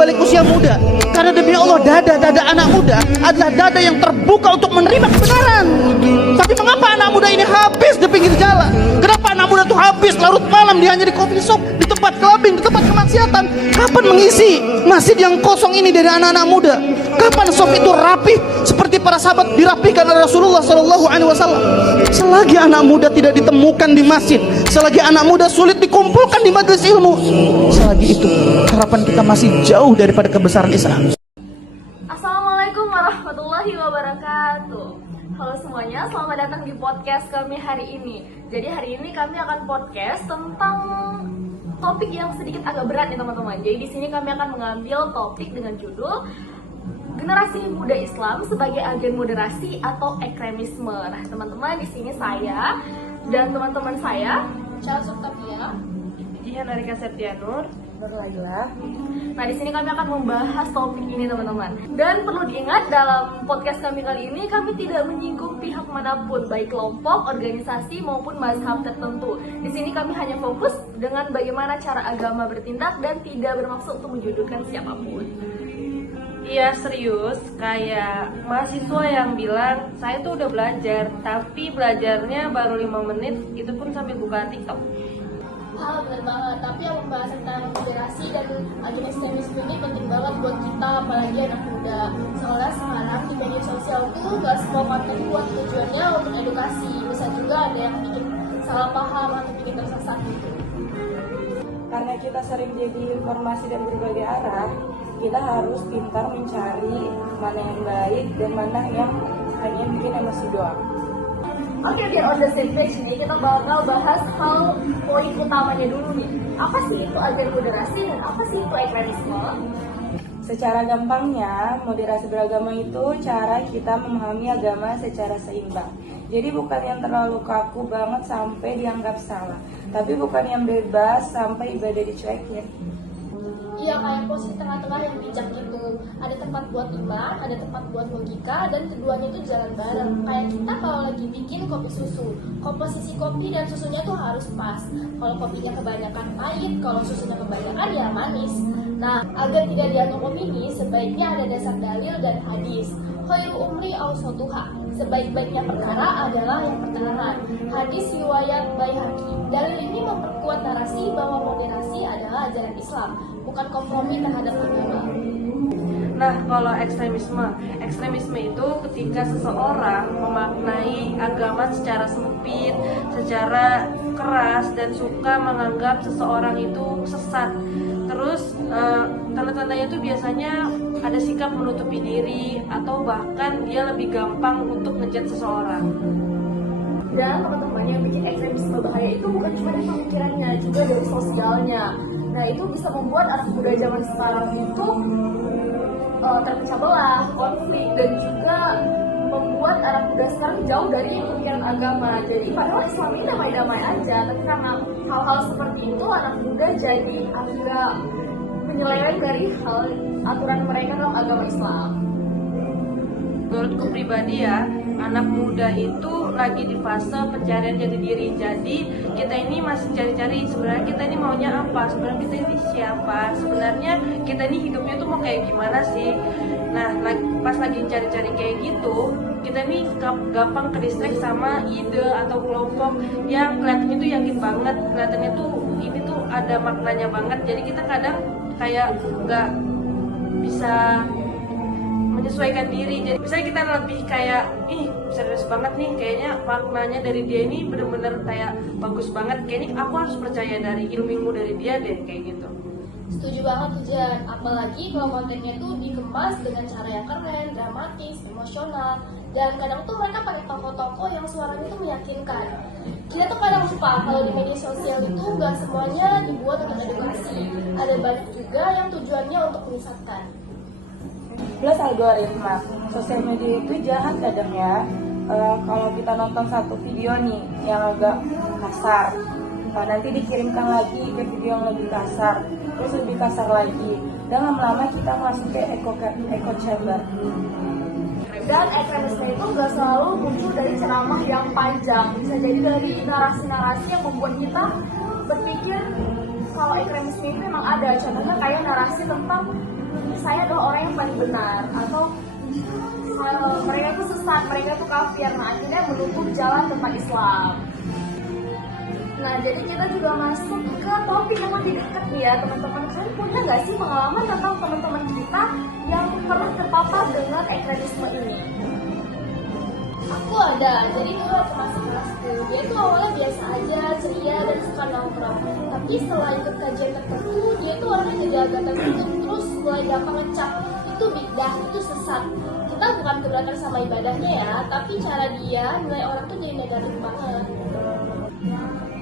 balik usia muda. Karena demi Allah, dada anak muda adalah dada yang terbuka untuk menerima kebenaran. Tapi mengapa anak muda ini habis di pinggir jalan? Kenapa anak muda itu habis larut malam dia hanya di coffee shop, di tempat clubbing, di tempat kemaksiatan? Kapan mengisi masjid yang kosong ini dari anak-anak muda? Kapan shop itu rapih seperti para sahabat dirapihkan oleh Rasulullah SAW? Selagi anak muda tidak ditemukan di masjid, selagi anak muda sulit dikumpulkan di majelis ilmu, selagi itu harapan kita masih jauh daripada kebesaran Islam. Assalamualaikum warahmatullahi wabarakatuh. Halo semuanya, selamat datang di podcast kami hari ini. Jadi hari ini kami akan podcast tentang topik yang sedikit agak berat nih teman-teman. Jadi di sini kami akan mengambil topik dengan judul Generasi Muda Islam sebagai agen moderasi atau ekstremisme. Nah, teman-teman, di sini saya dan teman-teman saya, Charles Octavia, Jihan Arika Septianur, Nur Laila. Nah, di sini kami akan membahas topik ini, teman-teman. Dan perlu diingat, dalam podcast kami kali ini kami tidak menyinggung pihak manapun, baik kelompok, organisasi maupun mazhab tertentu. Di sini kami hanya fokus dengan bagaimana cara agama bertindak dan tidak bermaksud untuk menjodohkan siapapun. Iya serius, kayak mahasiswa yang bilang saya tuh udah belajar, tapi belajarnya baru 5 menit, itu pun sambil buka TikTok. Benar banget, tapi yang membahas tentang moderasi dan agen ekstremisme ini penting banget buat kita, apalagi anak muda. Soalnya sekarang di media sosial tuh gak semua konten buat tujuannya untuk edukasi, bisa juga ada yang bikin salah paham atau bikin tersesat gitu. Karena kita sering jadi informasi dari berbagai arah, kita harus pintar mencari mana yang baik dan mana yang hanya bikin emosi doang. Oke, biar on the same page nih, kita bakal bahas hal poin utamanya dulu nih. Apa sih itu agen moderasi dan apa sih itu ekstremisme? Secara gampangnya, moderasi beragama itu cara kita memahami agama secara seimbang. Jadi bukan yang terlalu kaku banget sampai dianggap salah, tapi bukan yang bebas sampai ibadah dicuekin. Iya, kayak posisi tengah-tengah yang bijak gitu. Ada tempat buat iman, ada tempat buat logika, dan keduanya itu jalan bareng. Kayak kita kalau lagi bikin kopi susu, komposisi kopi dan susunya tuh harus pas. Kalau kopinya kebanyakan pahit, kalau susunya kebanyakan ya manis. Nah, agar tidak dianggap opini, sebaiknya ada dasar dalil dan hadis. Khairu umri awsatuha. Sebaik-baiknya perkara adalah yang pertengahan. Hadis riwayat Baihaqi. Dalil ini memperkuat narasi bahwa moderasi adalah ajaran Islam, bukan kompromi terhadap agama. Nah, kalau ekstremisme itu ketika seseorang memaknai agama secara sempit, secara keras, dan suka menganggap seseorang itu sesat. Terus tanda-tandanya itu biasanya ada sikap menutupi diri atau bahkan dia lebih gampang untuk ngejat seseorang. Dan teman-teman, yang bikin ekstremisme bahaya itu bukan cuma dari pemikirannya, juga dari sosialnya. Nah, itu bisa membuat anak muda zaman sekarang itu terpecah belah, konflik, dan juga membuat anak muda sekarang jauh dari pemikiran agama. Jadi padahal Islam ini damai-damai aja, tapi karena hal-hal seperti itu anak muda jadi agak menyeleweng dari hal aturan mereka dalam agama Islam. Menurutku pribadi ya, anak muda itu lagi di fase pencarian jati diri. Jadi kita ini masih cari-cari sebenarnya kita ini maunya apa, sebenarnya kita ini siapa, sebenarnya kita ini hidupnya tuh mau kayak gimana sih. Nah, pas lagi cari-cari kayak gitu, kita ini gampang ke-distract sama ide atau kelompok yang kelihatannya tuh yakin banget, kelihatannya tuh ini tuh ada maknanya banget. Jadi kita kadang kayak nggak bisa menyesuaikan diri. Jadi misalnya kita lebih kayak serius banget nih, kayaknya maknanya dari dia ini bener-bener kayak bagus banget, kayaknya aku harus percaya dari ilmu dari dia deh, kayak gitu. Setuju banget tuh Jan, apalagi kalau kontennya tuh dikemas dengan cara yang keren, dramatis, emosional, dan kadang tuh mereka pakai tokoh-tokoh yang suaranya tuh meyakinkan. Kita tuh kadang lupa kalau di media sosial itu nggak semuanya dibuat untuk edukasi, ada banyak juga yang tujuannya untuk menyesatkan. Plus algoritma, sosial media itu jahat kadang ya. Kalau kita nonton satu video nih yang agak kasar, nanti dikirimkan lagi ke video yang lebih kasar, terus lebih kasar lagi, dan lama-lama kita masuk ke echo chamber. Dan ekstremisme itu nggak selalu muncul dari ceramah yang panjang, bisa jadi dari narasi-narasi yang membuat kita berpikir kalau ekstremisme itu memang ada. Contohnya kayak narasi tentang saya adalah orang yang paling benar, atau mereka itu sesat, mereka itu kafir. Nah, akhirnya menutup jalan tempat Islam. Nah, jadi kita juga masuk ke topik yang lebih dekat nih ya teman-teman. Kalian punya nggak sih pengalaman tentang teman-teman kita yang pernah terpapar dengan ekstremisme ini? Aku ada, jadi dulu waktu masih kelas 10, dia itu awalnya biasa aja, ceria dan suka nongkrong. Tapi setelah ikut kajian tertentu, dia itu orangnya jadi agak tertutup, terus mulai gampang ngecap, itu bidah, itu sesat. Kita bukan keberatan sama ibadahnya ya, tapi cara dia nilai orang tuh jadi negatif banget.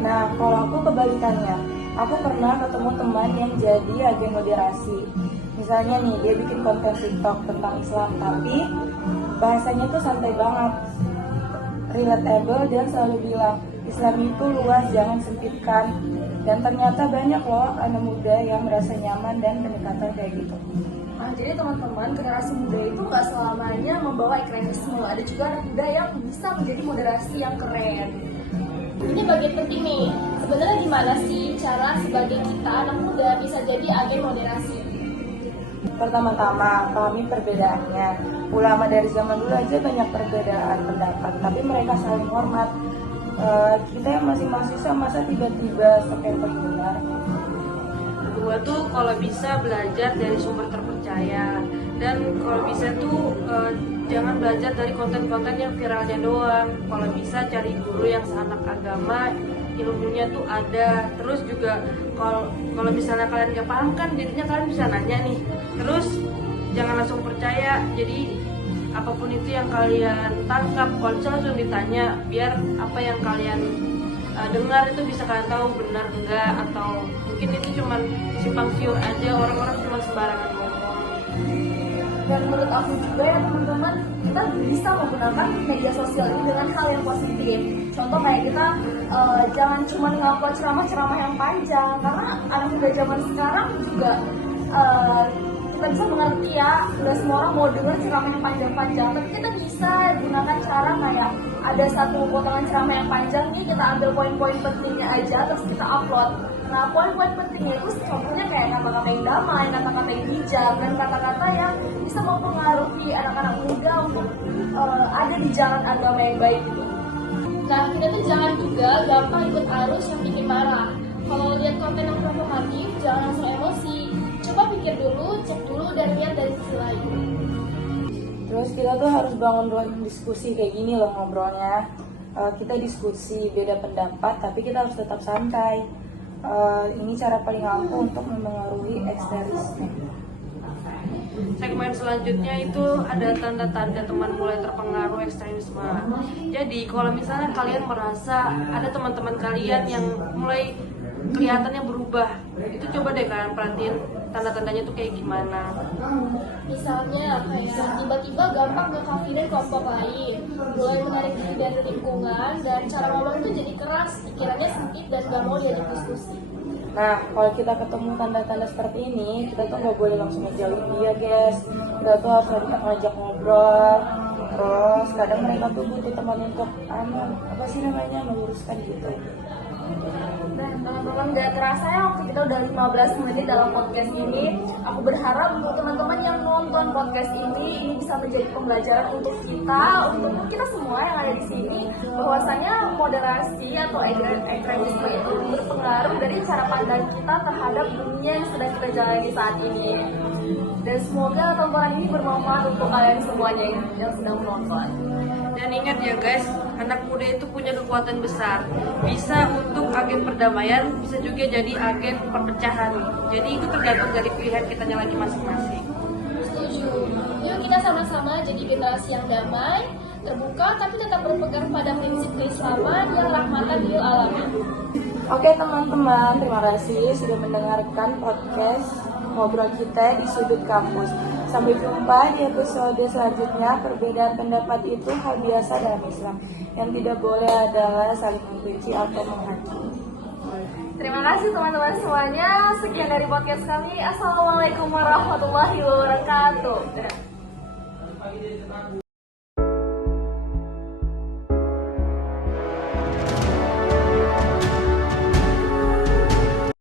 Nah, kalau aku kebalikannya, aku pernah ketemu teman yang jadi agen moderasi. Misalnya nih, dia bikin konten TikTok tentang Islam, tapi bahasanya tuh santai banget, relatable, dan selalu bilang Islam itu luas, jangan sempitkan. Dan ternyata banyak loh anak muda yang merasa nyaman dan pendekatan kayak gitu. Nah, jadi teman-teman, generasi muda itu nggak selamanya membawa ekstremisme. Ada juga anak muda yang bisa menjadi moderasi yang keren. Ini bagian penting nih, sebenarnya gimana sih cara sebagai kita anak muda bisa jadi agen moderasi? Pertama-tama, pahami perbedaannya. Ulama dari zaman dulu aja banyak perbedaan pendapat, tapi mereka saling hormat. Kita yang masih mahasiswa masa tiba-tiba sampai benar. Kedua tuh kalau bisa belajar dari sumber terpercaya, dan kalau bisa tuh jangan belajar dari konten-konten yang viralnya doang. Kalau bisa cari guru yang seanak agama, ilmunya tuh ada. Terus juga kalau misalnya kalian gak paham kan, jadinya kalian bisa nanya nih. Terus jangan langsung percaya. Jadi apapun itu yang kalian tangkap, kalau bisa langsung ditanya, biar apa yang kalian dengar itu bisa kalian tahu benar enggak, atau mungkin itu cuman simpang siur aja, orang-orang cuma sembarangan ngomong. Dan menurut aku juga ya teman-teman, kita bisa menggunakan media sosial ini dengan hal yang positif. Contoh kayak kita jangan cuma ngupload ceramah-ceramah yang panjang, karena anak muda zaman sekarang juga kita bisa mengerti ya, udah semua orang mau dengar ceramah yang panjang-panjang, tapi kita bisa gunakan cara kayak ada satu potongan ceramah yang panjang nih, kita ambil poin-poin pentingnya aja terus kita upload. Nah, poin-poin pentingnya itu contohnya kayak kata-kata yang damai, kata-kata yang bijak, dan kata-kata yang bisa mempengaruhi anak-anak muda untuk ada di jalan agama yang baik gitu. Nah, kita tuh jangan juga gampang ikut arus yang bikin marah. Kalau lihat konten yang provokatif, jangan langsung emosi. Coba pikir dulu, cek dulu, dan lihat dari sisi lain. Terus kita tuh harus bangun ruang diskusi kayak gini loh ngobrolnya. Kita diskusi beda pendapat, tapi kita harus tetap santai. Ini cara paling ampuh untuk memengaruhi ekstremisme. Segmen selanjutnya itu ada tanda-tanda teman mulai terpengaruh ekstremisme. Jadi kalau misalnya kalian merasa ada teman-teman kalian yang mulai kelihatannya berubah, itu coba deh kalian perhatiin tanda-tandanya tuh kayak gimana. Misalnya kayak tiba-tiba gampang ngekafirin kelompok lain, mulai menarik diri dari lingkungan, dan cara ngomong itu jadi keras, pikirannya sempit dan gak mau diajak diskusi. Nah, kalau kita ketemu tanda-tanda seperti ini, kita tuh nggak boleh langsung ngejauhin dia, guys. Kita tuh harus ngajak ngobrol. Terus kadang mereka tuh butuh teman untuk meluruskan gitu. Nah, teman-teman, gak terasa ya waktu kita udah 15 menit dalam podcast ini. Aku berharap untuk teman-teman yang nonton podcast ini bisa menjadi pembelajaran untuk kita semua yang ada di sini, bahwasanya moderasi atau ekstremisme itu berpengaruh dari cara pandang kita terhadap dunia yang sedang kita jalani saat ini. Dan semoga tontonan ini bermanfaat untuk kalian semuanya yang sedang menonton. Dan ingat ya guys, anak muda itu punya kekuatan besar. Bisa untuk agen perdamaian, bisa juga jadi agen perpecahan. Jadi itu tergantung dari pilihan kitanya lagi masing-masing. Setuju. Yuk kita sama-sama jadi generasi yang damai, terbuka, tapi tetap berpegang pada prinsip keislaman yang rahmatan lil alamin. Oke teman-teman, terima kasih sudah mendengarkan podcast ngobrol kita di sudut kampus. Sampai jumpa di episode selanjutnya. Perbedaan pendapat itu hal biasa dalam Islam. Yang tidak boleh adalah saling membenci atau menghakimi. Terima kasih teman-teman semuanya. Sekian dari podcast kami. Assalamualaikum warahmatullahi wabarakatuh.